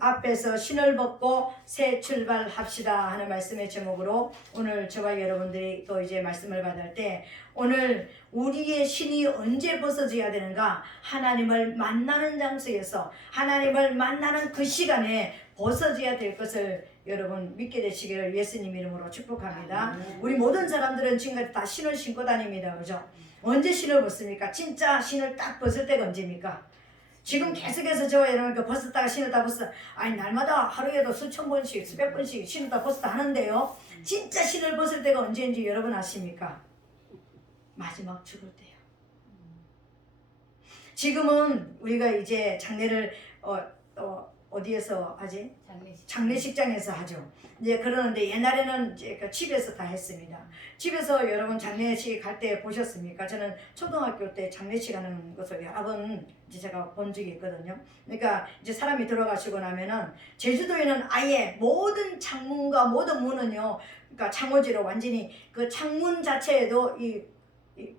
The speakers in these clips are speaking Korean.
앞에서 신을 벗고 새 출발합시다 하는 말씀의 제목으로 오늘 저와 여러분들이 또 이제 말씀을 받을 때 오늘 우리의 신이 언제 벗어져야 되는가? 하나님을 만나는 장소에서 하나님을 만나는 그 시간에 벗어져야 될 것을 여러분 믿게 되시기를 예수님 이름으로 축복합니다. 우리 모든 사람들은 지금까지 다 신을 신고 다닙니다. 그죠? 언제 신을 벗습니까? 진짜 신을 딱 벗을 때가 언제입니까? 지금 계속해서 저와 여러분 벗었다가 신었다 벗었다, 아니 날마다 하루에도 수천 번씩 수백 번씩 신었다 벗었다 하는데요, 진짜 신을 벗을 때가 언제인지 여러분 아십니까? 마지막 죽을 때요. 지금은 우리가 이제 장례를 어디에서 하지? 장례식장에서 하죠. 이제 그러는데 옛날에는 이제 집에서 다 했습니다. 집에서 여러분 장례식 할 때 보셨습니까? 저는 초등학교 때 장례식 하는 것을 여러 번 이제 제가 본 적이 있거든요. 그러니까 이제 사람이 들어가시고 나면은 제주도에는 아예 모든 창문과 모든 문은요, 그러니까 창호지로 완전히 그 창문 자체에도 이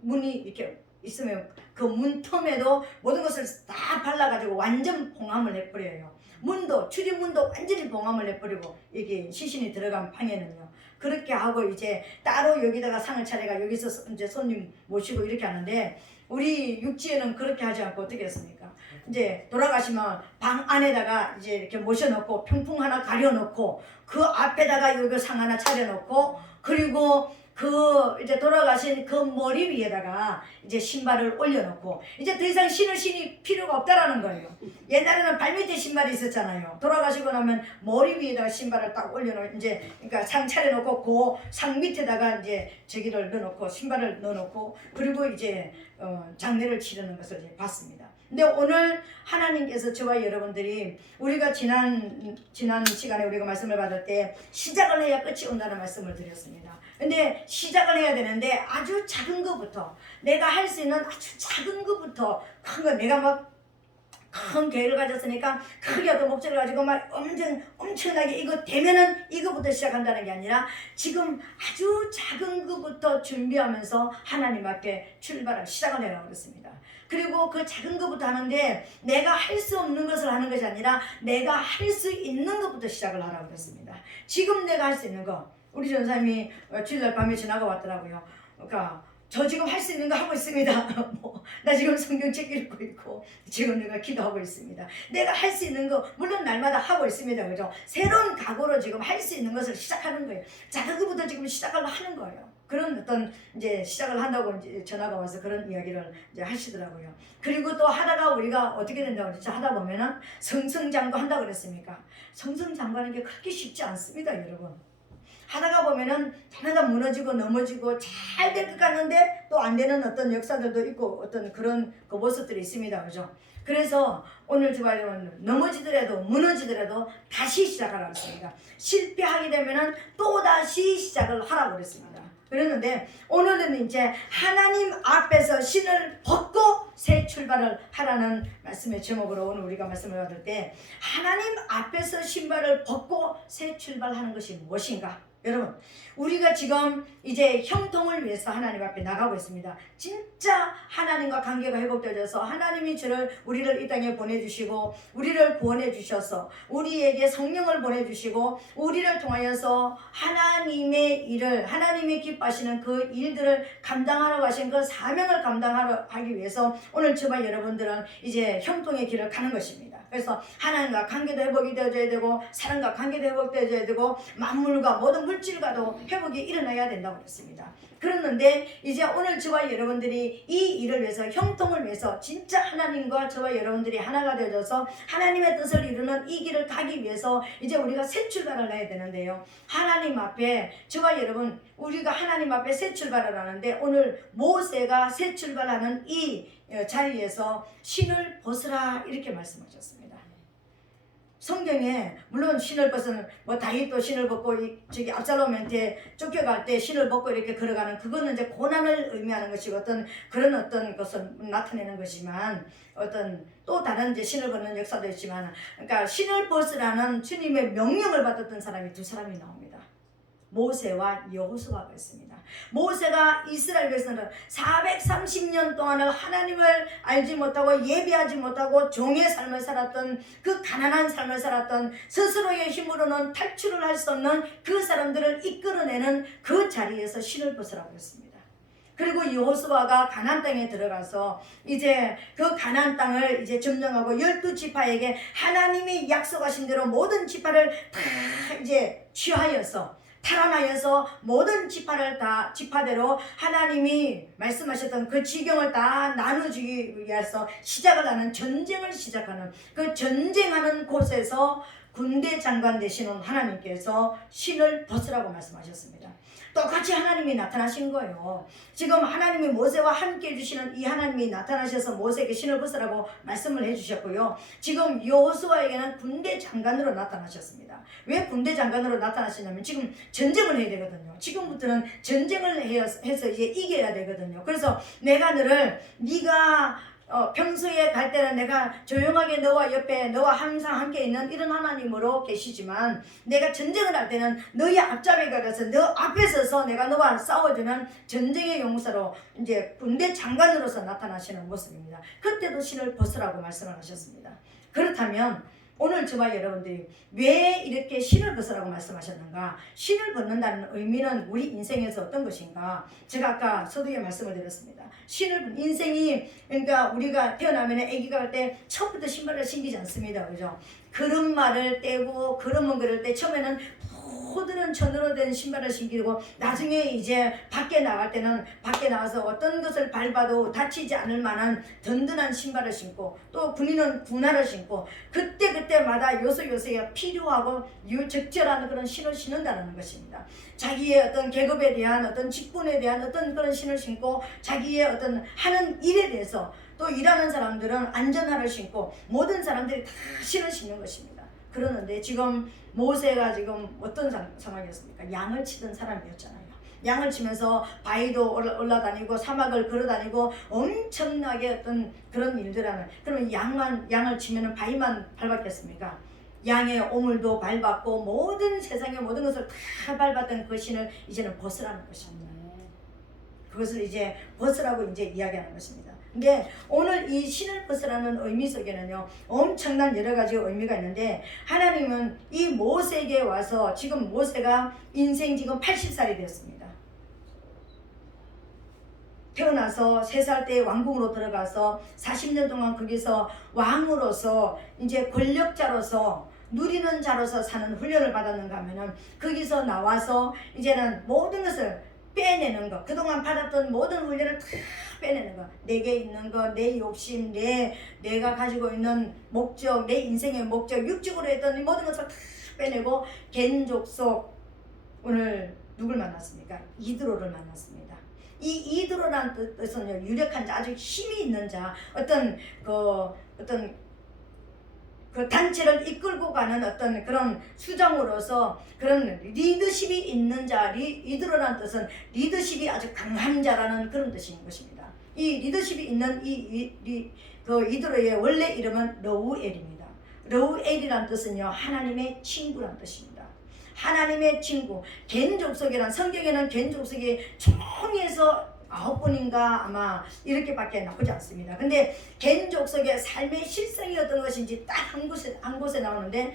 문이 이렇게 있으면 그 문틈에도 모든 것을 다 발라가지고 완전 봉함을 해버려요. 문도 출입문도 완전히 봉함을 해버리고 이게 시신이 들어간 방에는요 그렇게 하고 이제 따로 여기다가 상을 차려가 여기서 이제 손님 모시고 이렇게 하는데, 우리 육지에는 그렇게 하지 않고 어떻게 했습니까? 이제 돌아가시면 방 안에다가 이제 이렇게 모셔놓고 평풍 하나 가려놓고 그 앞에다가 여기 상 하나 차려놓고, 그리고 그 이제 돌아가신 그 머리 위에다가 이제 신발을 올려놓고 이제 더 이상 신을 신이 필요가 없다라는 거예요. 옛날에는 발밑에 신발이 있었잖아요. 돌아가시고 나면 머리 위에다가 신발을 딱 올려놓고 이제 그러니까 상 차려놓고 그 상 밑에다가 이제 저기를 넣어놓고 신발을 넣어놓고 그리고 이제 장례를 치르는 것을 이제 봤습니다. 근데 오늘 하나님께서 저와 여러분들이 우리가 지난 시간에 우리가 말씀을 받을 때 시작을 해야 끝이 온다는 말씀을 드렸습니다. 근데 시작을 해야 되는데 아주 작은 것부터, 내가 할 수 있는 아주 작은 것부터 큰 거, 내가 막 큰 계획을 가졌으니까 크게 어떤 목적을 가지고 막 엄청나게 이거 되면은 이거부터 시작한다는 게 아니라 지금 아주 작은 것부터 준비하면서 하나님 앞에 출발을 시작을 해라고 그랬습니다. 그리고 그 작은 것부터 하는데 내가 할 수 없는 것을 하는 것이 아니라 내가 할 수 있는 것부터 시작을 하라고 그랬습니다. 지금 내가 할 수 있는 거, 우리 전사님이 주일날 밤에 전화가 왔더라고요. 그러니까 저 지금 할 수 있는 거 하고 있습니다. 나 지금 성경책 읽고 있고 지금 내가 기도하고 있습니다. 내가 할 수 있는 거 물론 날마다 하고 있습니다. 그죠? 새로운 각오로 지금 할 수 있는 것을 시작하는 거예요. 작은 것부터 지금 시작을 하는 거예요. 그런 어떤 이제 시작을 한다고 이제 전화가 와서 그런 이야기를 이제 하시더라고요. 그리고 또 하다가 우리가 어떻게 된다고 그랬죠? 하다 보면은 성성장구 한다고 그랬습니까? 성성장구하는 게 그렇게 쉽지 않습니다, 여러분. 하다가 보면은 하나가 무너지고 넘어지고 잘 될 것 같는데 또 안 되는 어떤 역사들도 있고 어떤 그런 그 모습들이 있습니다. 그죠? 그래서 오늘 저와 여러분 넘어지더라도 무너지더라도 다시 시작하라고 했습니다. 실패하게 되면은 또 다시 시작을 하라고 그랬습니다. 그랬는데 오늘은 이제 하나님 앞에서 신을 벗고 새 출발을 하라는 말씀의 제목으로 오늘 우리가 말씀을 받을 때, 하나님 앞에서 신발을 벗고 새 출발하는 것이 무엇인가? 여러분, 우리가 지금 이제 형통을 위해서 하나님 앞에 나가고 있습니다. 진짜 하나님과 관계가 회복되어져서 하나님이 우리를 이 땅에 보내주시고 우리를 구원해 주셔서 우리에게 성령을 보내주시고 우리를 통하여서 하나님의 일을, 하나님이 기뻐하시는 그 일들을 감당하러 가신 그 사명을 감당하기 위해서 오늘 저와 여러분들은 이제 형통의 길을 가는 것입니다. 그래서 하나님과 관계도 회복이 되어져야 되고 사람과 관계도 회복되어져야 되고 만물과 모든 물질과도 회복이 일어나야 된다고 그랬습니다. 그랬는데 이제 오늘 저와 여러분들이 이 일을 위해서, 형통을 위해서 진짜 하나님과 저와 여러분들이 하나가 되어져서 하나님의 뜻을 이루는 이 길을 가기 위해서 이제 우리가 새 출발을 해야 되는데요, 하나님 앞에 저와 여러분 우리가 하나님 앞에 새 출발을 하는데 오늘 모세가 새 출발하는 이 자리에서 신을 벗으라 이렇게 말씀하셨습니다. 성경에 물론 신을 벗은 뭐 다윗도 신을 벗고 저기 압살롬한테 쫓겨갈 때 신을 벗고 이렇게 걸어가는 그거는 이제 고난을 의미하는 것이고 어떤 것을 나타내는 것이지만 어떤 또 다른 이제 신을 벗는 역사도 있지만, 그러니까 신을 벗으라는 주님의 명령을 받았던 사람이 두 사람이 나옵니다. 모세와 여호수아가 있습니다. 모세가 이스라엘 백성들 430년 동안을 하나님을 알지 못하고 예배하지 못하고 종의 삶을 살았던, 그 가난한 삶을 살았던, 스스로의 힘으로는 탈출을 할 수 없는 그 사람들을 이끌어내는 그 자리에서 신을 벗으라고 했습니다. 그리고 여호수아가 가나안 땅에 들어가서 이제 그 가나안 땅을 이제 점령하고 12지파에게 하나님이 약속하신 대로 모든 지파를 다 이제 취하여서 탈환하여서 모든 지파대로 하나님이 말씀하셨던 그 지경을 다 나눠주기 위해서 시작을 하는, 전쟁을 시작하는, 그 전쟁하는 곳에서 군대 장관 되시는 하나님께서 신을 벗으라고 말씀하셨습니다. 똑같이 하나님이 나타나신 거예요. 지금 하나님이 모세와 함께 해주시는 이 하나님이 나타나셔서 모세에게 신을 벗으라고 말씀을 해주셨고요. 지금 여호수아에게는 군대 장관으로 나타나셨습니다. 왜 군대 장관으로 나타나시냐면 지금 전쟁을 해야 되거든요. 지금부터는 전쟁을 해서 이제 이겨야 되거든요. 그래서 내가 너를, 네가 평소에 갈 때는 내가 조용하게 너와 옆에, 너와 항상 함께 있는 이런 하나님으로 계시지만, 내가 전쟁을 할 때는 너희 앞잡이가 가서 너 앞에 서서 내가 너와 싸워주는 전쟁의 용사로, 이제 군대 장관으로서 나타나시는 모습입니다. 그때도 신을 벗으라고 말씀을 하셨습니다. 그렇다면 오늘 저와 여러분들이 왜 이렇게 신을 벗으라고 말씀하셨는가? 신을 벗는다는 의미는 우리 인생에서 어떤 것인가? 제가 아까 서두에 말씀을 드렸습니다. 인생이, 그러니까 우리가 태어나면 아기가 갈 때 처음부터 신발을 신기지 않습니다. 그죠? 걸음마를 떼고 걸음은 걸을 때 처음에는 모든 천으로 된 신발을 신기고, 나중에 이제 밖에 나갈 때는 밖에 나가서 어떤 것을 밟아도 다치지 않을 만한 든든한 신발을 신고, 또 군인은 군화를 신고, 그때마다 요소요소가 필요하고 적절한 그런 신을 신는다는 것입니다. 자기의 어떤 계급에 대한, 어떤 직분에 대한 어떤 그런 신을 신고, 자기의 어떤 하는 일에 대해서, 또 일하는 사람들은 안전화를 신고, 모든 사람들이 다 신을 신는 것입니다. 그러는데 지금 모세가 지금 어떤 상황이었습니까? 양을 치던 사람이었잖아요. 양을 치면서 바위도 올라다니고 사막을 걸어다니고 엄청나게 어떤 그런 일들 하는, 그러면 양을 치면은 바위만 밟았겠습니까? 양의 오물도 밟았고 모든 세상의 모든 것을 다 밟았던 그 신을 이제는 벗으라는 것입니다. 그것을 이제 벗으라고 이제 이야기하는 것입니다. 근데 오늘 이 신을 벗으라는 의미 속에는요, 엄청난 여러 가지 의미가 있는데, 하나님은 이 모세에게 와서, 지금 모세가 인생 지금 80살이 되었습니다. 태어나서 3살 때 왕궁으로 들어가서 40년 동안 거기서 왕으로서, 이제 권력자로서, 누리는 자로서 사는 훈련을 받았는가 하면은, 거기서 나와서 이제는 모든 것을 빼내는 것, 그동안 받았던 모든 훈련을 다 빼내는 것, 내게 있는 것, 내 욕심, 내가 가지고 있는 목적, 내 인생의 목적, 육적으로 했던 이 모든 것을 다 빼내고 겐족속, 오늘 누굴 만났습니까? 이드로를 만났습니다. 이 이드로라는 뜻은 유력한 자, 아주 힘이 있는 자, 어떤 그 단체를 이끌고 가는 어떤 그런 수장으로서 그런 리더십이 있는 자, 이드로라는 뜻은 리더십이 아주 강한 자라는 그런 뜻인 것입니다. 이 리더십이 있는 그 이드로의 원래 이름은 러우엘입니다. 러우엘이라는 뜻은요, 하나님의 친구란 뜻입니다. 하나님의 친구. 겐 족속이란, 성경에는 겐 족속이 총에서 9분인가 아마 이렇게밖에 나오지 않습니다. 근데 겐 족속의 삶의 실상이 어떤 것인지 딱 한 곳에 나오는데,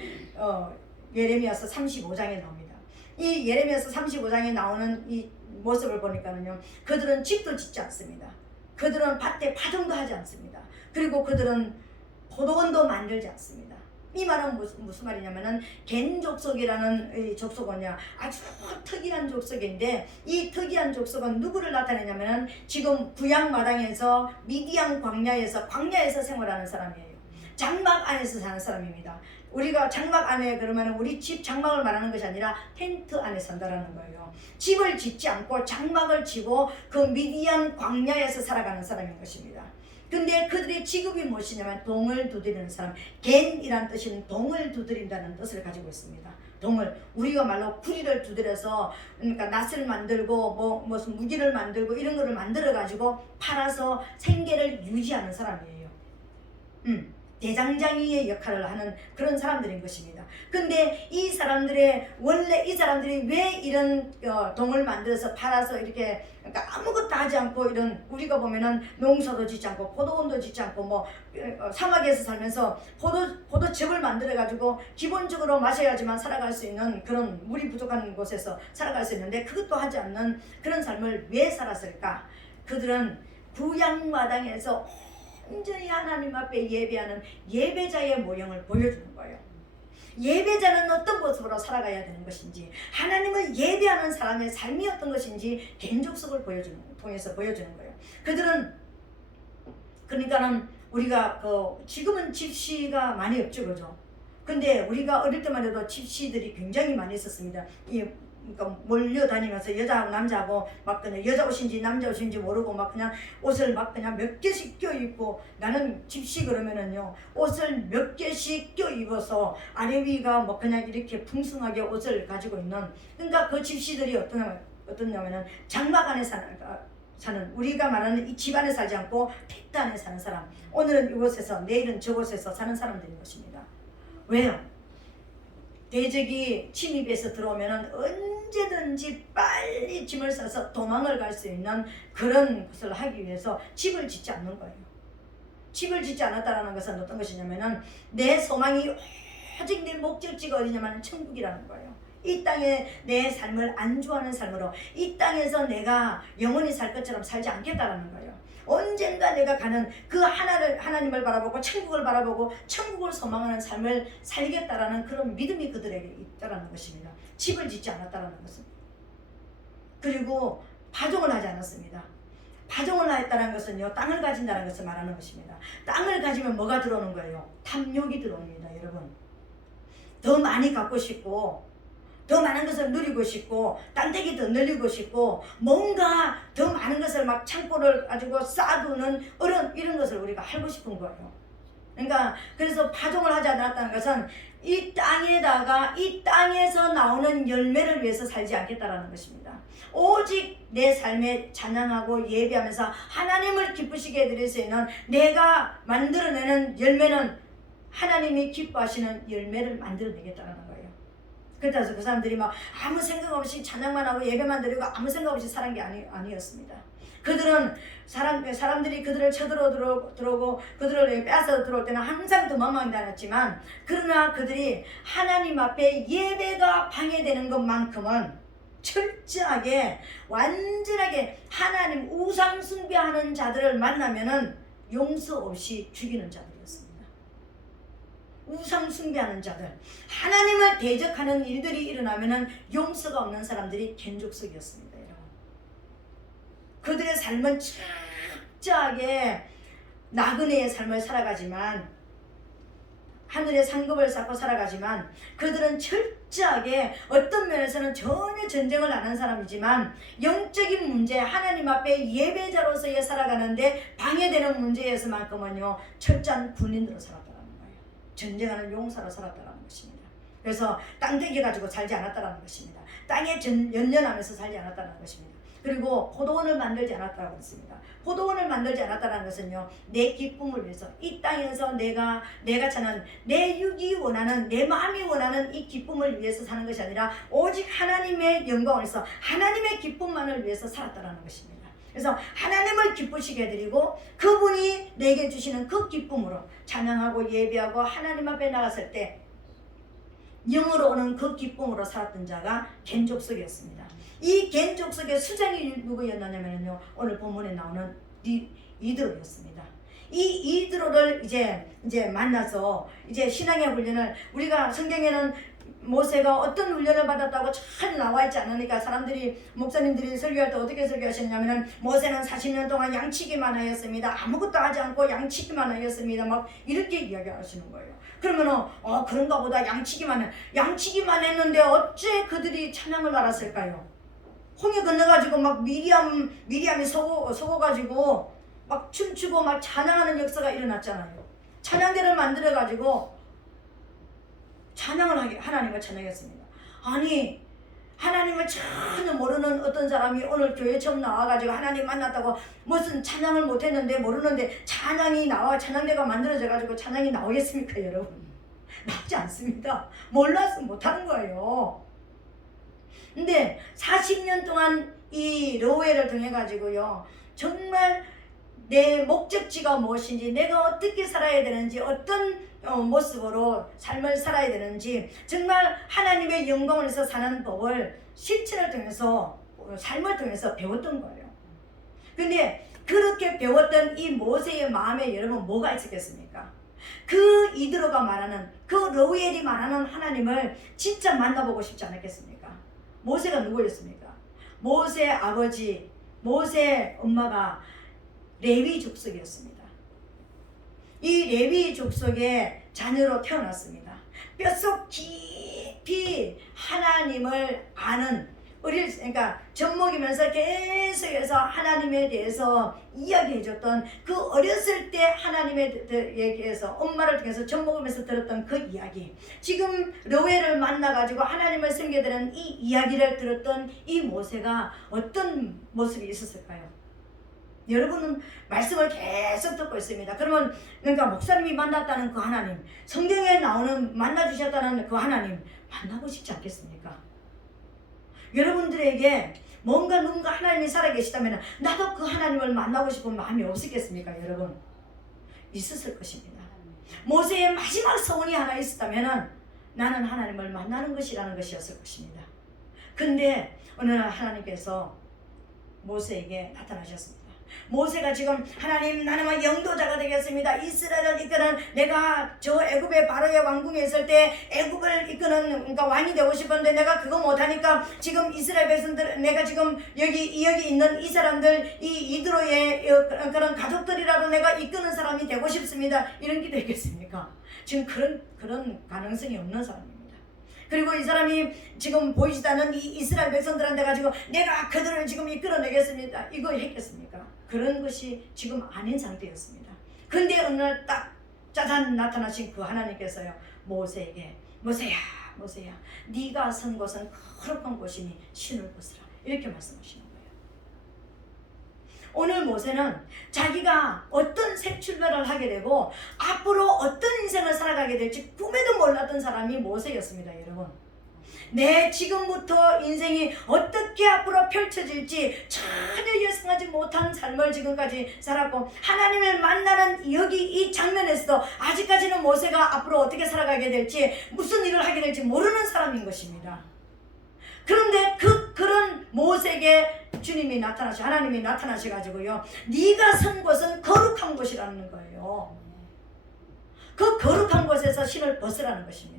예레미야서 35장에 나옵니다. 이 예레미야서 35장에 나오는 이 모습을 보니까는요, 그들은 집도 짓지 않습니다. 그들은 밭에 파종도 하지 않습니다. 그리고 그들은 포도원도 만들지 않습니다. 이 말은 무슨 말이냐면은, 겐 족속이라는 이 족속은요, 아주 특이한 족속인데, 이 특이한 족속은 누구를 나타내냐면은, 지금 구약 마당에서 미디안 광야에서 생활하는 사람이에요. 장막 안에서 사는 사람입니다. 우리가 장막 안에, 그러면 우리 집 장막을 말하는 것이 아니라 텐트 안에 산다라는 거예요. 집을 짓지 않고 장막을 치고 그 미디안 광야에서 살아가는 사람인 것입니다. 근데 그들의 직업이 무엇이냐면 동을 두드리는 사람. 겐이란 뜻은 동을 두드린다는 뜻을 가지고 있습니다. 동을, 우리가 말로 구리를 두드려서, 그러니까 낫을 만들고 무슨 무기를 만들고 이런 거를 만들어 가지고 팔아서 생계를 유지하는 사람이에요. 대장장이의 역할을 하는 그런 사람들인 것입니다. 근데 이 사람들의 원래 이 사람들이 왜 이런 동을 만들어서 팔아서 이렇게 그러니까 아무것도 하지 않고 이런 우리가 보면은 농사도 짓지 않고 포도원도 짓지 않고 뭐 사막에서 살면서 포도즙을 만들어 가지고 기본적으로 마셔야지만 살아갈 수 있는 그런 물이 부족한 곳에서 살아갈 수 있는데 그것도 하지 않는 그런 삶을 왜 살았을까? 그들은 구약마당에서 온전히 하나님 앞에 예배하는 예배자의 모형을 보여주는 거예요. 예배자는 어떤 모습으로 살아가야 되는 것인지, 하나님을 예배하는 사람의 삶이 어떤 것인지 개인족속을 통해서 보여주는 거예요. 그들은 그러니까는 우리가 지금은 집시가 많이 없죠, 그죠? 근데 우리가 어릴 때만 해도 집시들이 굉장히 많이 있었습니다. 그러니까 몰려다니면서 여자하고 남자하고 막 그냥 여자 옷인지 남자 옷인지 모르고 막 그냥 옷을 막 그냥 몇 개씩 껴입고, 나는 집시 그러면은요 옷을 몇 개씩 껴입어서 아래 위가 뭐 그냥 이렇게 풍성하게 옷을 가지고 있는, 그러니까 그 집시들이 어떠냐면은 장막 안에 사는 우리가 말하는 이 집 안에 살지 않고 택트 안에 사는 사람, 오늘은 이곳에서 내일은 저곳에서 사는 사람들인 것입니다. 왜요? 대적이 침입해서 들어오면 언제든지 빨리 짐을 싸서 도망을 갈 수 있는 그런 것을 하기 위해서 집을 짓지 않는 거예요. 집을 짓지 않았다는 것은 어떤 것이냐면은 내 소망이 오직 내 목적지가 어디냐면 천국이라는 거예요. 이 땅에 내 삶을 안주하는 삶으로, 이 땅에서 내가 영원히 살 것처럼 살지 않겠다라는 거예요. 언젠가 내가 가는 그 하나님을 바라보고 천국을 바라보고 천국을 소망하는 삶을 살겠다라는 그런 믿음이 그들에게 있다라는 것입니다. 집을 짓지 않았다라는 것은. 그리고 파종을 하지 않았습니다. 파종을 했다는 것은요, 땅을 가진다는 것을 말하는 것입니다. 땅을 가지면 뭐가 들어오는 거예요? 탐욕이 들어옵니다, 여러분. 더 많이 갖고 싶고, 더 많은 것을 누리고 싶고, 땅대기 더 늘리고 싶고, 뭔가 더 많은 것을 막 창고를 가지고 쌓아두는 이런 것을 우리가 하고 싶은 거예요. 그러니까 그래서 파종을 하지 않았다는 것은 이 땅에다가 이 땅에서 나오는 열매를 위해서 살지 않겠다라는 것입니다. 오직 내 삶에 찬양하고 예배하면서 하나님을 기쁘시게 해드릴 수 있는 내가 만들어내는 열매는 하나님이 기뻐하시는 열매를 만들어내겠다는 거예요. 그래서 그 사람들이 막 아무 생각 없이 찬양만 하고 예배만 드리고 아무 생각 없이 살은 게 아니었습니다. 그들은 사람들이 그들을 쳐들어오고 그들을 빼앗아 들어올 때는 항상 도망만 다녔지만, 그러나 그들이 하나님 앞에 예배가 방해되는 것만큼은 철저하게 완전하게 하나님 우상 숭배하는 자들을 만나면은 용서 없이 죽이는 자들이었습니다. 우상 숭배하는 자들, 하나님을 대적하는 일들이 일어나면은 용서가 없는 사람들이 겐족속이었습니다, 여러분. 그들의 삶은 철저하게 나그네의 삶을 살아가지만, 하늘의 상급을 쌓고 살아가지만, 그들은 철저하게 어떤 면에서는 전혀 전쟁을 안 한 사람이지만 영적인 문제, 하나님 앞에 예배자로서의 살아가는데 방해되는 문제에서만큼은요 철저한 군인으로 살았다. 전쟁하는 용사로 살았다는 것입니다. 그래서 땅대기 가지고 살지 않았다는 것입니다. 땅에 연연하면서 살지 않았다는 것입니다. 그리고 포도원을 만들지 않았다고 했습니다. 포도원을 만들지 않았다는 것은요, 내 기쁨을 위해서 이 땅에서 내가 찾는 내 육이 원하는, 내 마음이 원하는 이 기쁨을 위해서 사는 것이 아니라 오직 하나님의 영광을 위해서 하나님의 기쁨만을 위해서 살았다는 것입니다. 그래서 하나님을 기쁘시게 해드리고 그분이 내게 주시는 그 기쁨으로 찬양하고 예배하고 하나님 앞에 나갔을 때 영으로 오는 그 기쁨으로 살았던 자가 겐족속이었습니다. 이 겐족속의 수장이 누구였냐면요, 오늘 본문에 나오는 이드로였습니다. 이 이드로를 이제 만나서 이제 신앙의 훈련을, 우리가 성경에는 모세가 어떤 훈련을 받았다고 잘 나와 있지 않으니까 사람들이, 목사님들이 설교할 때 어떻게 설교하셨냐면은 모세는 40년 동안 양치기만 하였습니다. 아무것도 하지 않고 양치기만 하였습니다. 막 이렇게 이야기하시는 거예요. 그러면은 그런가 보다, 양치기만 했는데 어째 그들이 찬양을 알았을까요? 홍해 건너가지고 막 미리암이 속어가지고 막 춤추고 막 찬양하는 역사가 일어났잖아요. 찬양대를 만들어가지고 찬양을 하나님을 찬양했습니다. 아니, 하나님을 전혀 모르는 어떤 사람이 오늘 교회 처음 나와가지고 하나님 만났다고 무슨 찬양을 못했는데 모르는데 찬양이 나와 찬양대가 만들어져가지고 찬양이 나오겠습니까 여러분? 나오지 않습니다. 몰라서 못하는 거예요. 근데 40년 동안 이 로웨를 통해 가지고요 정말 내 목적지가 무엇인지 내가 어떻게 살아야 되는지 어떤 모습으로 삶을 살아야 되는지 정말 하나님의 영광을 위해서 사는 법을 실천을 통해서 삶을 통해서 배웠던 거예요. 근데 그렇게 배웠던 이 모세의 마음에 여러분 뭐가 있었겠습니까? 그 이드로가 말하는 그 로우엘이 말하는 하나님을 진짜 만나보고 싶지 않았겠습니까? 모세가 누구였습니까? 모세 아버지 모세 엄마가 레위 족속이었습니다. 이 레위 족속의 자녀로 태어났습니다. 뼛속 깊이 하나님을 아는 그러니까 젖먹이면서 계속해서 하나님에 대해서 이야기해줬던 그 어렸을 때 하나님에 대해서 엄마를 통해서 젖먹으면서 들었던 그 이야기, 지금 로웨를 만나가지고 하나님을 섬기게 되는 이 이야기를 들었던 이 모세가 어떤 모습이 있었을까요? 여러분은 말씀을 계속 듣고 있습니다. 그러면 그러니까 목사님이 만났다는 그 하나님, 성경에 나오는 만나주셨다는 그 하나님 만나고 싶지 않겠습니까? 여러분들에게 뭔가 누군가 하나님이 살아계시다면 나도 그 하나님을 만나고 싶은 마음이 없었겠습니까? 여러분 있었을 것입니다. 모세의 마지막 소원이 하나 있었다면 나는 하나님을 만나는 것이라는 것이었을 것입니다. 근데 어느 날 하나님께서 모세에게 나타나셨습니다. 모세가 지금 하나님 나는 영도자가 되겠습니다. 이스라엘을 이끄는 내가 저 애굽의 바로의 왕궁에 있을 때 애굽을 이끄는 그러니까 왕이 되고 싶었는데 내가 그거 못하니까 지금 이스라엘 백성들 내가 지금 여기 있는 이 사람들 이 이드로의 그런 가족들이라도 내가 이끄는 사람이 되고 싶습니다. 이런 게 되겠습니까? 지금 그런 가능성이 없는 사람입니다. 그리고 이 사람이 지금 보이지도 않는 이 이스라엘 백성들한테 가지고 내가 그들을 지금 이끌어내겠습니다. 이거 했겠습니까? 그런 것이 지금 아닌 상태였습니다. 근데 어느 날 딱 짜잔 나타나신 그 하나님께서요 모세에게 모세야 네가 선 곳은 거룩한 곳이니 신을 벗으라 이렇게 말씀하시는 거예요. 오늘 모세는 자기가 어떤 새 출발을 하게 되고 앞으로 어떤 인생을 살아가게 될지 꿈에도 몰랐던 사람이 모세였습니다. 여러분 내 지금부터 인생이 어떻게 앞으로 펼쳐질지 전혀 예상하지 못한 삶을 지금까지 살았고 하나님을 만나는 여기 이 장면에서도 아직까지는 모세가 앞으로 어떻게 살아가게 될지 무슨 일을 하게 될지 모르는 사람인 것입니다. 그런데 그런 모세에게 주님이 하나님이 나타나셔가지고요 네가 선 곳은 거룩한 곳이라는 거예요. 그 거룩한 곳에서 신을 벗으라는 것입니다.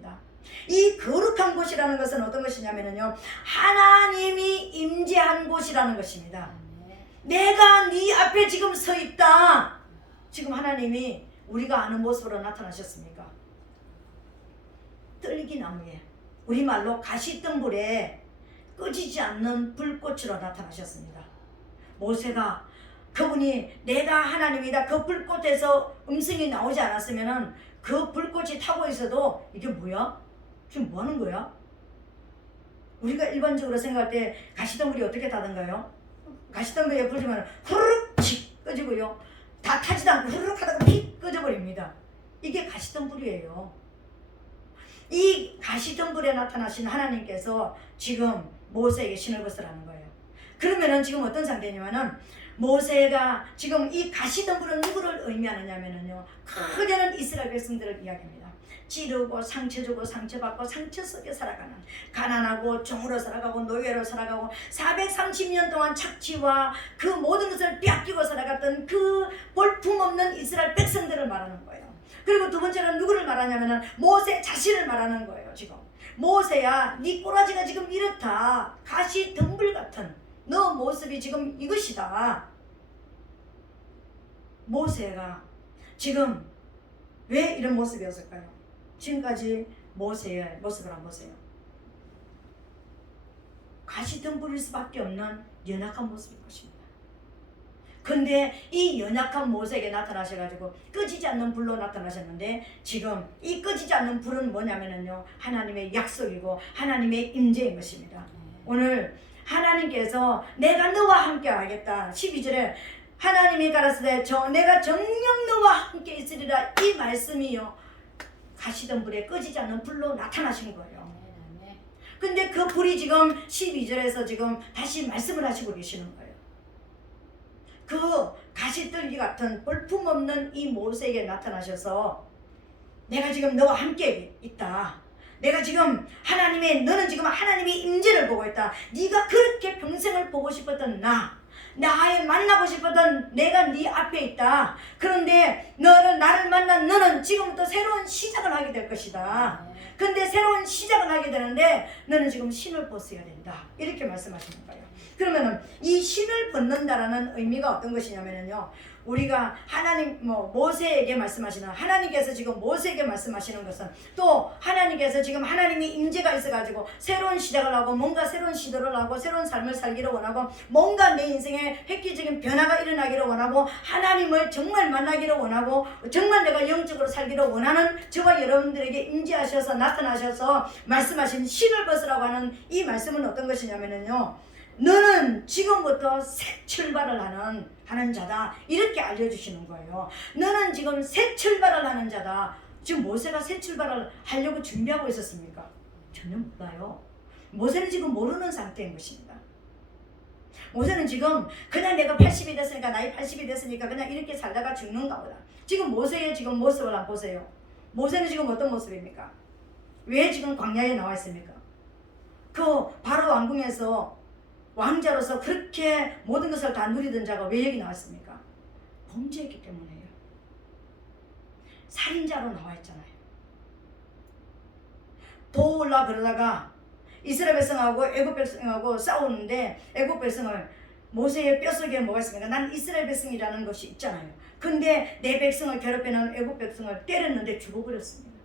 이 거룩한 곳이라는 것은 어떤 것이냐면요 하나님이 임재한 곳이라는 것입니다. 내가 네 앞에 지금 서 있다. 지금 하나님이 우리가 아는 모습으로 나타나셨습니까? 떨기나무에 우리말로 가시덤불에 꺼지지 않는 불꽃으로 나타나셨습니다. 모세가 그분이 내가 하나님이다 그 불꽃에서 음성이 나오지 않았으면 그 불꽃이 타고 있어도 이게 뭐야? 지금 뭐 하는 거야? 우리가 일반적으로 생각할 때 가시덤불이 어떻게 타던가요? 가시덤불에 불지면 후루룩 칙 꺼지고요 다 타지도 않고 후루룩 하다가 픽 꺼져버립니다. 이게 가시덤불이에요. 이 가시덤불에 나타나신 하나님께서 지금 모세에게 신을 벗으라는 거예요. 그러면은 지금 어떤 상태냐면은 모세가 지금 이 가시덤불은 누구를 의미하느냐면요 그녀는 이스라엘 백성들을 이야기합니다. 찌르고 상처 주고 상처받고 상처 속에 살아가는 가난하고 종으로 살아가고 노예로 살아가고 430년 동안 착취와 그 모든 것을 빼앗기고 살아갔던 그 볼품없는 이스라엘 백성들을 말하는 거예요. 그리고 두 번째는 누구를 말하냐면은 모세 자신을 말하는 거예요. 지금 모세야 네 꼬라지가 지금 이렇다. 가시 덤불 같은 너 모습이 지금 이것이다. 모세가 지금 왜 이런 모습이었을까요? 지금까지 모세의 모습을 한번 보세요. 가시 덤불일 수밖에 없는 연약한 모습일 것입니다. 근데 이 연약한 모세에게 나타나셔가지고 꺼지지 않는 불로 나타나셨는데 지금 이 꺼지지 않는 불은 뭐냐면요 하나님의 약속이고 하나님의 임재인 것입니다. 오늘 하나님께서 내가 너와 함께 하겠다. 12절에 하나님이 가라사대 내가 정녕 너와 함께 있으리라. 이 말씀이요, 가시던 불에 꺼지지 않는 불로 나타나신 거예요. 근데 그 불이 지금 12절에서 지금 다시 말씀을 하시고 계시는 거예요. 그 가시떨기 같은 볼품없는 이 모세에게 나타나셔서 내가 지금 너와 함께 있다. 내가 지금 너는 지금 하나님의 임재를 보고 있다. 네가 그렇게 평생을 보고 싶었던 나의 만나고 싶었던 내가 네 앞에 있다. 그런데 나를 만난 너는 지금부터 새로운 시작을 하게 될 것이다. 근데 새로운 시작을 하게 되는데 너는 지금 신을 벗어야 된다. 이렇게 말씀하시는 거예요. 그러면은 이 신을 벗는다라는 의미가 어떤 것이냐면요, 우리가 모세에게 말씀하시는, 하나님께서 지금 모세에게 말씀하시는 것은, 또 하나님께서 지금 하나님의 임재가 있어가지고 새로운 시작을 하고 뭔가 새로운 시도를 하고 새로운 삶을 살기를 원하고 뭔가 내 인생에 획기적인 변화가 일어나기를 원하고 하나님을 정말 만나기를 원하고 정말 내가 영적으로 살기를 원하는 저와 여러분들에게 임재하셔서 나타나셔서 말씀하신 신을 벗으라고 하는 이 말씀은 어떤 것이냐면요, 너는 지금부터 새 출발을 하는 자다. 이렇게 알려주시는 거예요. 너는 지금 새 출발을 하는 자다. 지금 모세가 새 출발을 하려고 준비하고 있었습니까? 전혀 몰라요. 모세는 지금 모르는 상태인 것입니다. 모세는 지금 그냥 내가 80이 됐으니까, 나이 80이 됐으니까 그냥 이렇게 살다가 죽는가 보다. 지금 모세의 지금 모습을 한번 보세요. 모세는 지금 어떤 모습입니까? 왜 지금 광야에 나와 있습니까? 그 바로 왕궁에서 왕자로서 그렇게 모든 것을 다 누리던 자가 왜 여기 나왔습니까? 범죄했기 때문에요. 살인자로 나와 있잖아요. 도울라 그러다가 이스라엘 백성하고 애굽 백성하고 싸우는데 애굽 백성을, 모세의 뼛속에 뭐가 있습니까? 난 이스라엘 백성이라는 것이 있잖아요. 근데 내 백성을 괴롭히는 애굽 백성을 때렸는데 죽어버렸습니다.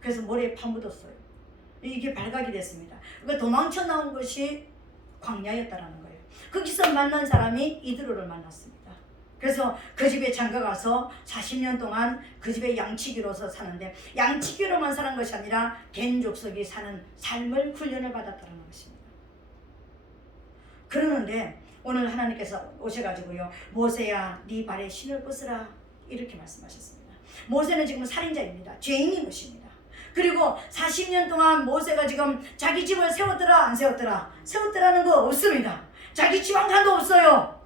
그래서 머리에 파묻었어요. 이게 발각이 됐습니다. 그러니까 도망쳐 나온 것이 광야였다라는 거예요. 거기서 만난 사람이 이드로를 만났습니다. 그래서 그 집에 장가가서 40년 동안 그 집에 양치기로서 사는데, 양치기로만 사는 것이 아니라 겐 족속이 사는 삶을 훈련을 받았다는 것입니다. 그러는데 오늘 하나님께서 오셔가지고요, 모세야 네 발에 신을 벗으라, 이렇게 말씀하셨습니다. 모세는 지금 살인자입니다. 죄인인 것입니다. 그리고 40년 동안 모세가 지금 자기 집을 세웠더라 안 세웠더라? 세웠더라는 거 없습니다. 자기 집 한 칸도 없어요.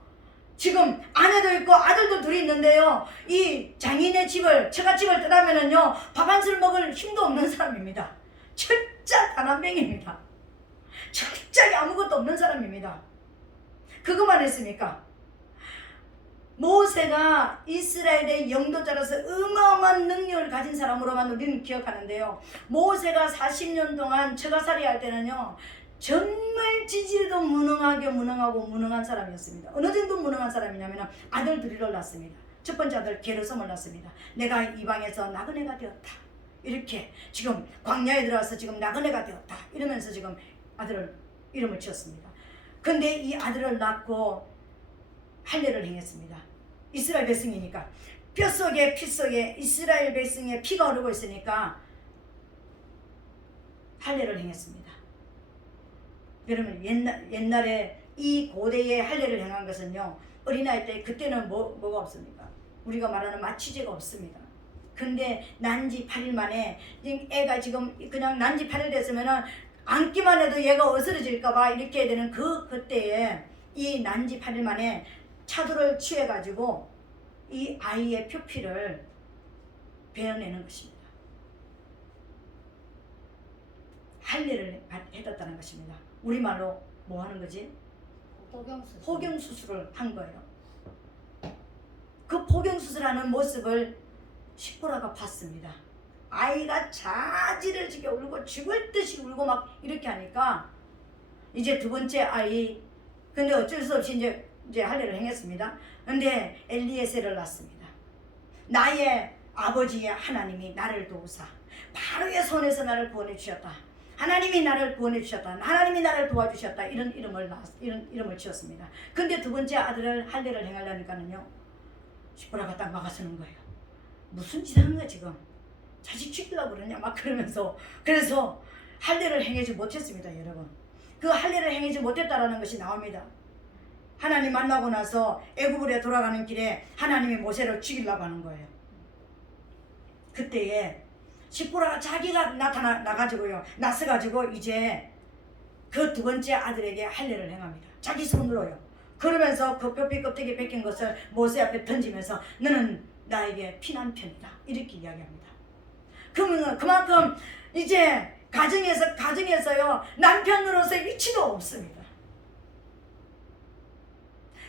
지금 아내도 있고 아들도 둘이 있는데요, 이 장인의 집을, 처갓집을 떠나면은요 밥 한 술 먹을 힘도 없는 사람입니다. 철저한 가난뱅이입니다. 철저하게 아무것도 없는 사람입니다. 그것만 했습니까? 모세가 이스라엘의 영도자로서 어마어마한 능력을 가진 사람으로만 우리는 기억하는데요, 모세가 40년 동안 처가살이 할 때는요 정말 지질도 무능한 사람이었습니다. 어느 정도 무능한 사람이냐면 아들 둘이를 낳습니다. 첫 번째 아들 게르솜을 낳습니다. 내가 이방에서 나그네가 되었다. 이렇게 지금 광야에 들어와서 지금 나그네가 되었다. 이러면서 지금 아들을 이름을 지었습니다. 근데 이 아들을 낳고 할례를 행했습니다. 이스라엘 백성이니까 뼛속에 피속에 이스라엘 백성의 피가 흐르고 있으니까 할례를 행했습니다. 그러면 옛날에 이 고대의 할례를 행한 것은요, 어린아이 때 그때는 뭐가 없습니까? 우리가 말하는 마취제가 없습니다. 근데 난지 8일 만에 애가 지금 그냥 난지 8일 됐으면은 안기만 해도 얘가 어스러질까봐 이렇게 되는 그때에 이 난지 8일 만에 차도를 취해가지고 이 아이의 표피를 베어내는 것입니다. 할례를 해뒀다는 것입니다. 우리말로 뭐 하는 거지? 포경수술을 한 거예요. 그 포경수술하는 모습을 십보라가 봤습니다. 아이가 자지를 지게 울고 죽을 듯이 울고 막 이렇게 하니까 이제 두 번째 아이, 근데 어쩔 수 없이 이제 할례를 행했습니다. 근데 엘리에셀을 낳습니다. 나의 아버지의 하나님이 나를 도우사 바로의 손에서 나를 구원해 주셨다. 하나님이 나를 구원해 주셨다. 하나님이 나를 도와주셨다. 이런 이름을 지었습니다. 근데 두 번째 아들을 할례를 행하려니까는요, 십보라가 딱 막아서는 거예요. 무슨 짓 하는 거야 지금? 자식 죽이려고 그러냐 막 그러면서. 그래서 할례를 행하지 못했습니다, 여러분. 그 할례를 행하지 못했다라는 것이 나옵니다. 하나님 만나고 나서 애굽으로 돌아가는 길에 하나님이 모세를 죽이려고 하는 거예요. 그때에 시포라가 자기가 나가지고요, 나서가지고 이제 그 두 번째 아들에게 할례를 행합니다. 자기 손으로요. 그러면서 그 뼈 껍데기 벗긴 것을 모세 앞에 던지면서 너는 나에게 피난편이다, 이렇게 이야기합니다. 그러면 그만큼 이제 가정에서요 남편으로서의 위치도 없습니다.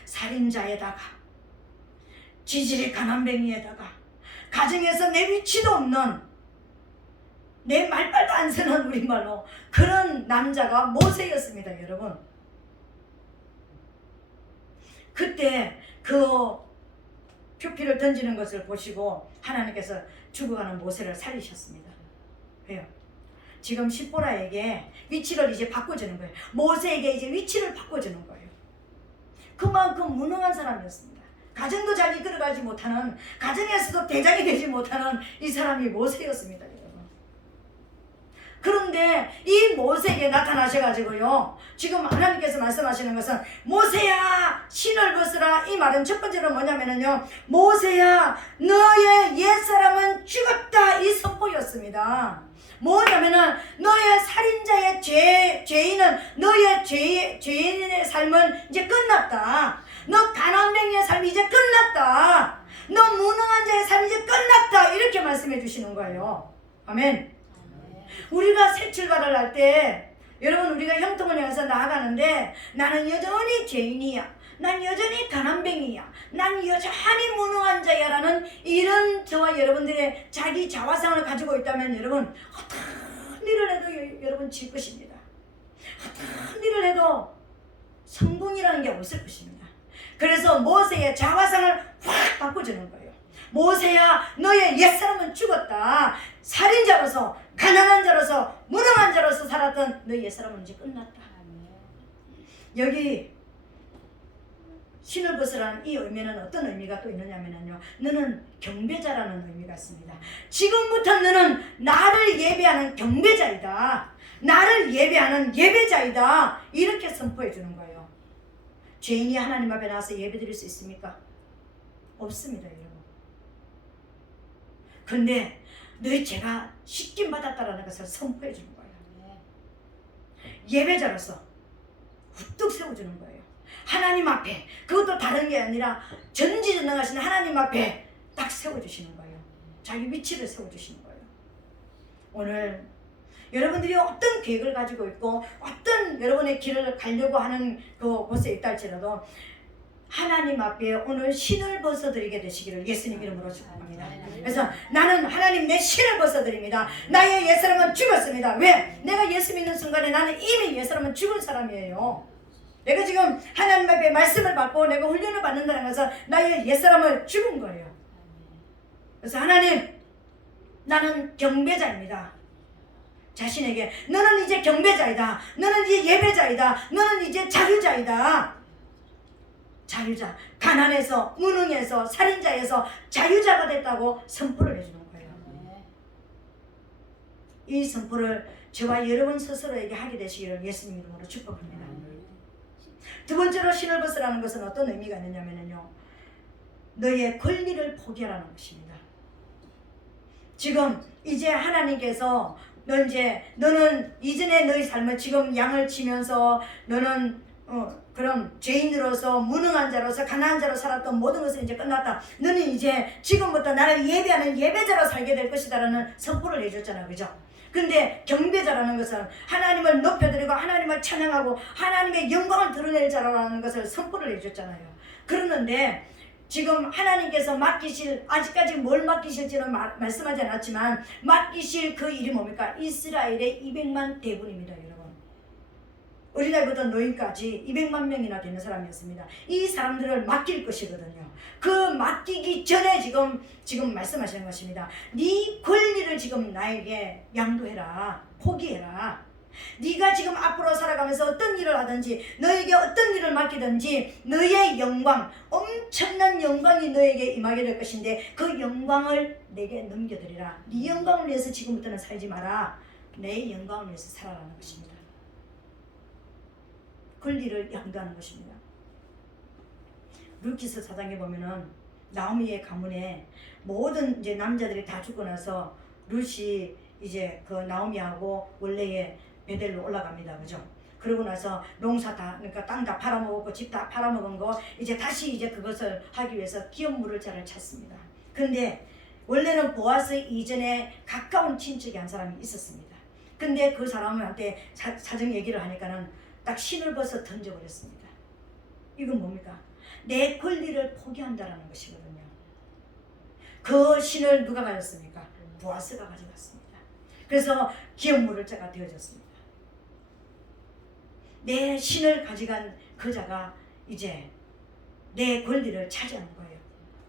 살인자에다가 지질이 가난뱅이에다가 가정에서 내 위치도 없는, 내 말발도 안 서는 우리말로 그런 남자가 모세였습니다. 여러분, 그때 그 표피를 던지는 것을 보시고 하나님께서 죽어가는 모세를 살리셨습니다. 왜요? 지금 시보라에게 위치를 이제 바꿔주는 거예요. 모세에게 이제 위치를 바꿔주는 거예요. 그만큼 무능한 사람이었습니다. 가정도 잘 이끌어가지 못하는, 가정에서도 대장이 되지 못하는 이 사람이 모세였습니다. 여러분. 그런데 이 모세에게 나타나셔가지고요, 지금 하나님께서 말씀하시는 것은 모세야 신을 벗으라, 이 말은 첫 번째로 뭐냐면요, 모세야 너의 옛사람은 죽었다, 이 선포였습니다. 뭐냐면은 너의 살인자의 죄인은, 너의 죄인의 삶은 이제 끝났다. 너 가난뱅이의 삶이 이제 끝났다. 너 무능한 자의 삶이 이제 끝났다, 이렇게 말씀해 주시는 거예요. 아멘. 우리가 새 출발을 할 때 여러분, 우리가 형통을 향해서 나아가는데 나는 여전히 죄인이야, 난 여전히 가난뱅이야, 난 여전히 무능한 자야 라는 이런 저와 여러분들의 자기 자화상을 가지고 있다면 여러분, 어떤 일을 해도 여러분 질 것입니다. 어떤 일을 해도 성공이라는 게 없을 것입니다. 그래서 모세의 자화상을 확 바꿔주는 거예요. 모세야 너의 옛사람은 죽었다. 살인자로서, 가난한 자로서, 무능한 자로서 살았던 너의 옛사람은 이제 끝났다. 여기 신을 벗으라는 이 의미는 어떤 의미가 또 있느냐면요, 너는 경배자라는 의미가 있습니다. 지금부터 너는 나를 예배하는 경배자이다, 나를 예배하는 예배자이다, 이렇게 선포해 주는 거예요. 죄인이 하나님 앞에 나와서 예배 드릴 수 있습니까? 없습니다, 여러분. 근데 너희 죄가 씻김 받았다라는 것을 선포해 주는 거예요. 예배자로서 우뚝 세워주는 거예요. 하나님 앞에, 그것도 다른 게 아니라 전지전능하신 하나님 앞에 딱 세워주시는 거예요. 자기 위치를 세워주시는 거예요. 오늘 여러분들이 어떤 계획을 가지고 있고 어떤 여러분의 길을 가려고 하는 그곳에 있다 할지라도 하나님 앞에 오늘 신을 벗어드리게 되시기를 예수님 이름으로 축복합니다. 그래서 나는 하나님 내 신을 벗어드립니다. 나의 옛사람은 죽었습니다. 왜? 내가 예수 믿는 순간에 나는 이미 옛사람은 죽은 사람이에요. 내가 지금 하나님 앞에 말씀을 받고 내가 훈련을 받는다는 것은 나의 옛사람을 죽은 거예요. 그래서 하나님, 나는 경배자입니다. 자신에게 너는 이제 경배자이다, 너는 이제 예배자이다, 너는 이제 자유자이다. 자유자, 가난에서, 무능에서, 살인자에서 자유자가 됐다고 선포를 해주는 거예요. 이 선포를 저와 여러분 스스로에게 하게 되시기를 예수님 이름으로 축복합니다. 두 번째로 신을 벗으라는 것은 어떤 의미가 있느냐면요, 너의 권리를 포기하라는 것입니다. 지금 이제 하나님께서 너는 이전에 너의 삶을 지금 양을 치면서 너는 그럼 죄인으로서, 무능한 자로서, 가난한 자로 살았던 모든 것은 이제 끝났다. 너는 이제 지금부터 나를 예배하는 예배자로 살게 될 것이다 라는 선포를 해줬잖아, 그죠? 근데 경배자라는 것은 하나님을 높여드리고 하나님을 찬양하고 하나님의 영광을 드러낼 자라는 것을 선포를 해줬잖아요. 그러는데 지금 하나님께서 맡기실, 아직까지 뭘 맡기실지는 말씀하지 않았지만 맡기실 그 일이 뭡니까? 이스라엘의 200만 대군입니다, 여러분. 어린아이부터 노인까지 200만 명이나 되는 사람이었습니다. 이 사람들을 맡길 것이거든요. 그 맡기기 전에 지금 말씀하시는 것입니다. 네 권리를 지금 나에게 양도해라, 포기해라. 네가 지금 앞으로 살아가면서 어떤 일을 하든지, 너에게 어떤 일을 맡기든지 너의 영광, 엄청난 영광이 너에게 임하게 될 것인데 그 영광을 내게 넘겨드리라. 네 영광을 위해서 지금부터는 살지 마라. 내 영광을 위해서 살아라는 것입니다. 권리를 양도하는 것입니다. 룻기서 4장에 보면은 나오미의 가문에 모든 이제 남자들이 다 죽고 나서 룻이 이제 그 나오미하고 원래의 베델로 올라갑니다. 그죠? 그러고 나서 농사 다, 그러니까 땅 다 팔아먹었고 집 다 팔아먹은 거 이제 다시 이제 그것을 하기 위해서 기업 물을 자를 찾습니다. 근데 원래는 보아스 이전에 가까운 친척이 한 사람이 있었습니다. 근데 그 사람한테 사정 얘기를 하니까는 딱 신을 벗어 던져버렸습니다. 이건 뭡니까? 내 권리를 포기한다라는 것이거든요. 그 신을 누가 가졌습니까? 보아스가 가져갔습니다. 그래서 기업 물을 자가 되어졌습니다. 내 신을 가져간 그 자가 이제 내 권리를 차지하는 거예요.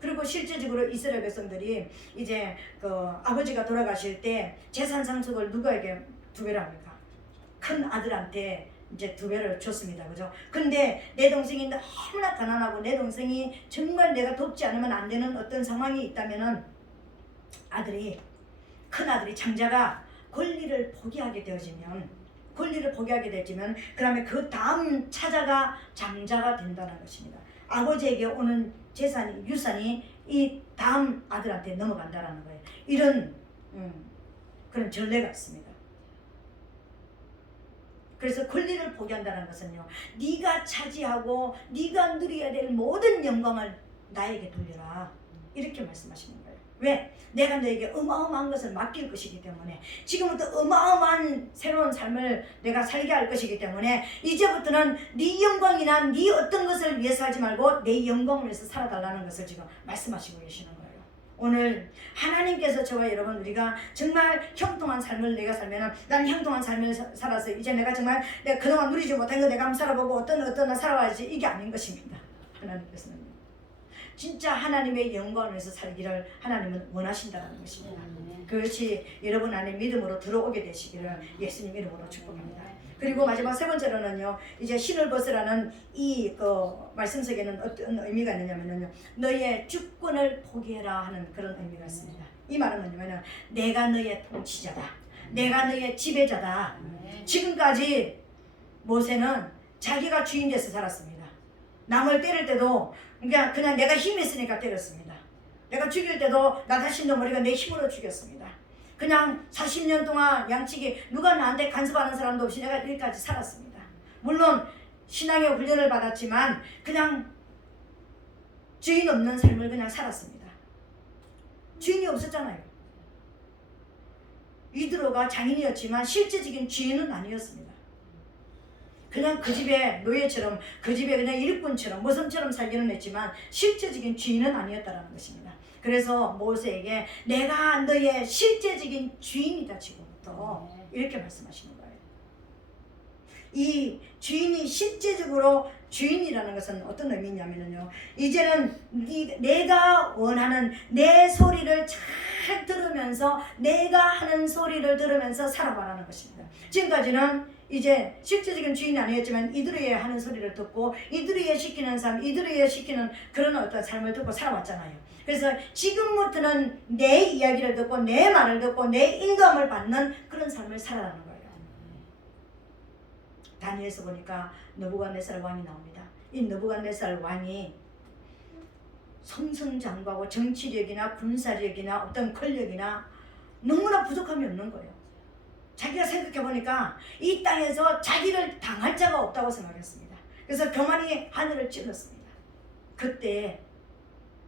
그리고 실제적으로 이스라엘 백성들이 이제 그 아버지가 돌아가실 때 재산 상속을 누구에게 2배를 합니까? 큰 아들한테 이제 2배를 줬습니다. 그죠? 근데 내 동생이 너무나 가난하고 내 동생이 정말 내가 돕지 않으면 안 되는 어떤 상황이 있다면은 큰 아들이 장자가 권리를 포기하게 되어지면 그다음에 그 다음 차자가 장자가 된다는 것입니다. 아버지에게 오는 유산이 이 다음 아들한테 넘어간다는 거예요. 이런 그런 전례가 있습니다. 그래서 권리를 포기한다는 것은요, 네가 차지하고 네가 누려야 될 모든 영광을 나에게 돌려라, 이렇게 말씀하시는 거예요. 왜? 내가 너에게 어마어마한 것을 맡길 것이기 때문에, 지금부터 어마어마한 새로운 삶을 내가 살게 할 것이기 때문에 이제부터는 네 영광이나 네 어떤 것을 위해서 하지 말고 내 영광을 위해서 살아달라는 것을 지금 말씀하시고 계시는 거예요. 오늘 하나님께서 저와 여러분, 우리가 정말 형통한 삶을 내가 살면은, 난 형통한 삶을 살아서 이제 내가 정말 내가 그동안 누리지 못한 거 내가 한번 살아보고 어떤 살아와야지, 이게 아닌 것입니다. 하나님께서는 진짜 하나님의 영광을 위해서 살기를 하나님은 원하신다는 것입니다. 그것이 여러분 안에 믿음으로 들어오게 되시기를 예수님 이름으로 축복합니다. 그리고 마지막 3번째로는요, 이제 신을 벗으라는 이 말씀 속에는 어떤 의미가 있느냐면요, 너의 주권을 포기해라 하는 그런 의미가 있습니다. 이 말은 뭐냐면, 내가 너의 통치자다, 내가 너의 지배자다. 지금까지 모세는 자기가 주인 돼서 살았습니다. 남을 때릴 때도 그냥 내가 힘이 있으니까 때렸습니다. 내가 죽일 때도 나 자신도 모르게 내 힘으로 죽였습니다. 그냥 40년 동안 양치기, 누가 나한테 간섭하는 사람도 없이 내가 여기까지 살았습니다. 물론 신앙의 훈련을 받았지만 그냥 주인 없는 삶을 그냥 살았습니다. 주인이 없었잖아요. 이드로가 장인이었지만 실제적인 주인은 아니었습니다. 그냥 그 집의 노예처럼, 그 집의 그냥 일꾼처럼, 모섬처럼 살기는 했지만 실제적인 주인은 아니었다는 것입니다. 그래서 모세에게 내가 너의 실제적인 주인이다 지금부터, 이렇게 말씀하시는 거예요. 이 주인이 실제적으로 주인이라는 것은 어떤 의미냐면요, 이제는 내가 원하는 내 소리를 잘 들으면서, 내가 하는 소리를 들으면서 살아가라는 것입니다. 지금까지는 이제 실제적인 주인이 아니었지만 이들의 하는 소리를 듣고 이들의 시키는 삶, 이들의 시키는 그런 어떤 삶을 듣고 살아왔잖아요. 그래서 지금부터는 내 이야기를 듣고 내 말을 듣고 내 인도함을 받는 그런 삶을 살아가는 거예요. 다니엘서 보니까 느부갓네살 왕이 나옵니다. 이 느부갓네살 왕이 성성장구하고 정치력이나 군사력이나 어떤 권력이나 너무나 부족함이 없는 거예요. 자기가 생각해보니까 이 땅에서 자기를 당할 자가 없다고 생각했습니다. 그래서 교만이 하늘을 찔렀습니다. 그때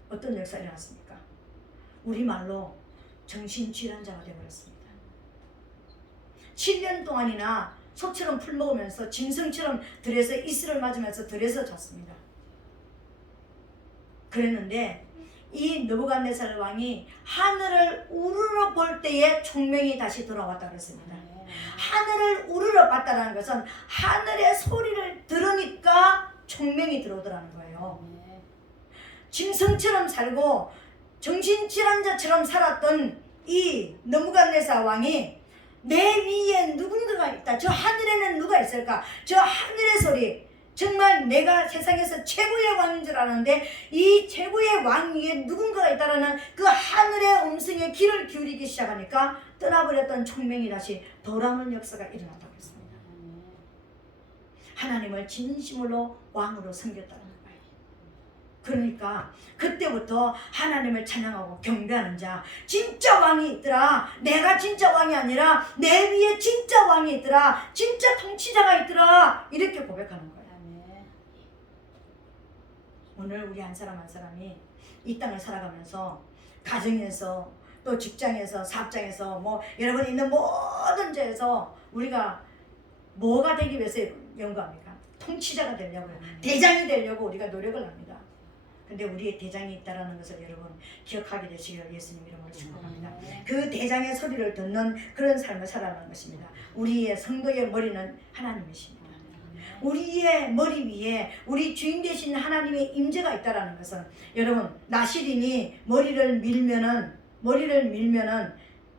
어떤 역사가 일어났습니까? 우리말로 정신질환자가 되어버렸습니다. 7년 동안이나 소처럼 풀 먹으면서 짐승처럼 들에서 이슬을 맞으면서 들에서 잤습니다. 그랬는데 이 느부갓네살 왕이 하늘을 우러러 볼 때에 총명이 다시 돌아왔다 그랬습니다. 하늘을 우러러 봤다는 것은 하늘의 소리를 들으니까 총명이 들어오더라는 거예요. 짐승처럼 살고 정신질환자처럼 살았던 이 느부갓네살 왕이 내 위에 누군가가 있다, 저 하늘에는 누가 있을까, 저 하늘의 소리, 정말 내가 세상에서 최고의 왕인 줄 아는데 이 최고의 왕 위에 누군가가 있다라는 그 하늘의 음성에 귀를 기울이기 시작하니까 떠나버렸던 총명이 다시 돌아오는 역사가 일어났다고 했습니다. 하나님을 진심으로 왕으로 섬겼다는 거예요. 그러니까 그때부터 하나님을 찬양하고 경배하는 자, 진짜 왕이 있더라. 내가 진짜 왕이 아니라 내 위에 진짜 왕이 있더라. 진짜 통치자가 있더라. 이렇게 고백하는 거예요. 오늘 우리 한 사람 한 사람이 이 땅을 살아가면서 가정에서 또 직장에서 사업장에서 뭐 여러분 있는 모든 데에서 우리가 뭐가 되기 위해서 연구합니까? 통치자가 되려고요. 대장이 되려고 우리가 노력을 합니다. 근데 우리의 대장이 있다는 것을 여러분 기억하게 되시기를 예수님 이름으로 축복합니다. 그 대장의 소리를 듣는 그런 삶을 살아가는 것입니다. 우리의 성도의 머리는 하나님이십니다. 우리의 머리 위에 우리 주인 되신 하나님의 임재가 있다는 것은 여러분 나시린이 머리를 밀면은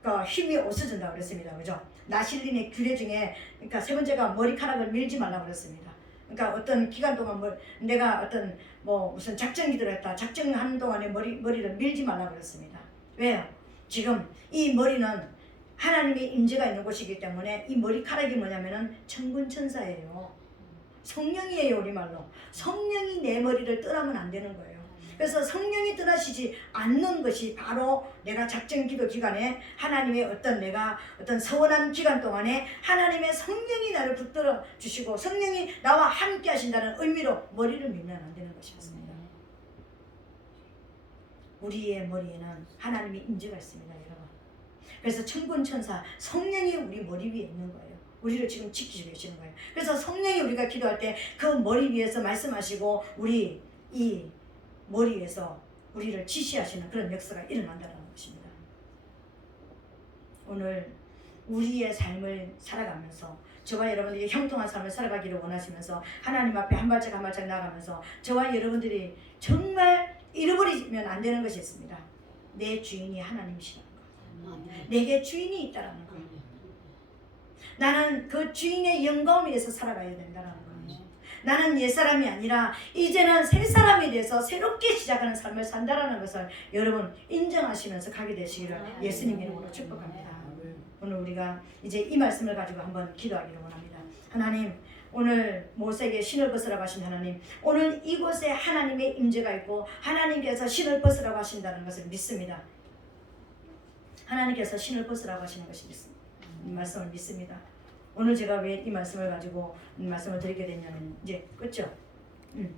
그 힘이 없어진다고 그랬습니다. 그죠? 나실린의 규례 중에 그러니까 세 번째가 머리카락을 밀지 말라고 그랬습니다. 그러니까 어떤 기간 동안 내가 어떤 무슨 작전 기도를 했다. 작전하는 동안에 머리를 밀지 말라고 그랬습니다. 왜요? 지금 이 머리는 하나님의 임재가 있는 곳이기 때문에 이 머리카락이 뭐냐면은 천군천사예요. 성령이에요. 우리말로 성령이 내 머리를 떠나면 안 되는 거예요. 그래서 성령이 떠나시지 않는 것이 바로 내가 작전 기도 기간에 하나님의 내가 서원한 기간 동안에 하나님의 성령이 나를 붙들어 주시고 성령이 나와 함께 하신다는 의미로 머리를 밀면 안 되는 것이었습니다. 우리의 머리에는 하나님의 임재가 있습니다. 여러분. 그래서 천군천사 성령이 우리 머리 위에 있는 거예요. 우리를 지금 지키시고 계시는 거예요. 그래서 성령이 우리가 기도할 때 그 머리 위에서 말씀하시고 우리 이 머리 위에서 우리를 지시하시는 그런 역사가 일어난다는 것입니다. 오늘 우리의 삶을 살아가면서 저와 여러분들이 형통한 삶을 살아가기를 원하시면서 하나님 앞에 한 발짝 한 발짝 나가면서 저와 여러분들이 정말 잃어버리면 안 되는 것이 있습니다. 내 주인이 하나님이시라는 것. 내게 주인이 있다는 것. 나는 그 주인의 영광을 위해서 살아가야 된다는 거예요. 나는 옛사람이 아니라 이제는 새 사람이 돼서 새롭게 시작하는 삶을 산다는 것을 여러분 인정하시면서 가게 되시기를 예수님 이름으로 축복합니다. 오늘 우리가 이제 이 말씀을 가지고 한번 기도하기를 원합니다. 하나님, 오늘 모세에게 신을 벗으라고 하신 하나님, 오늘 이곳에 하나님의 임재가 있고 하나님께서 신을 벗으라고 하신다는 것을 믿습니다. 하나님께서 신을 벗으라고 하시는 것이 믿습니다. 이 말씀을 믿습니다. 오늘 제가 왜 이 말씀을 가지고 말씀을 드리게 됐냐면 이제 끝죠? 끄세요.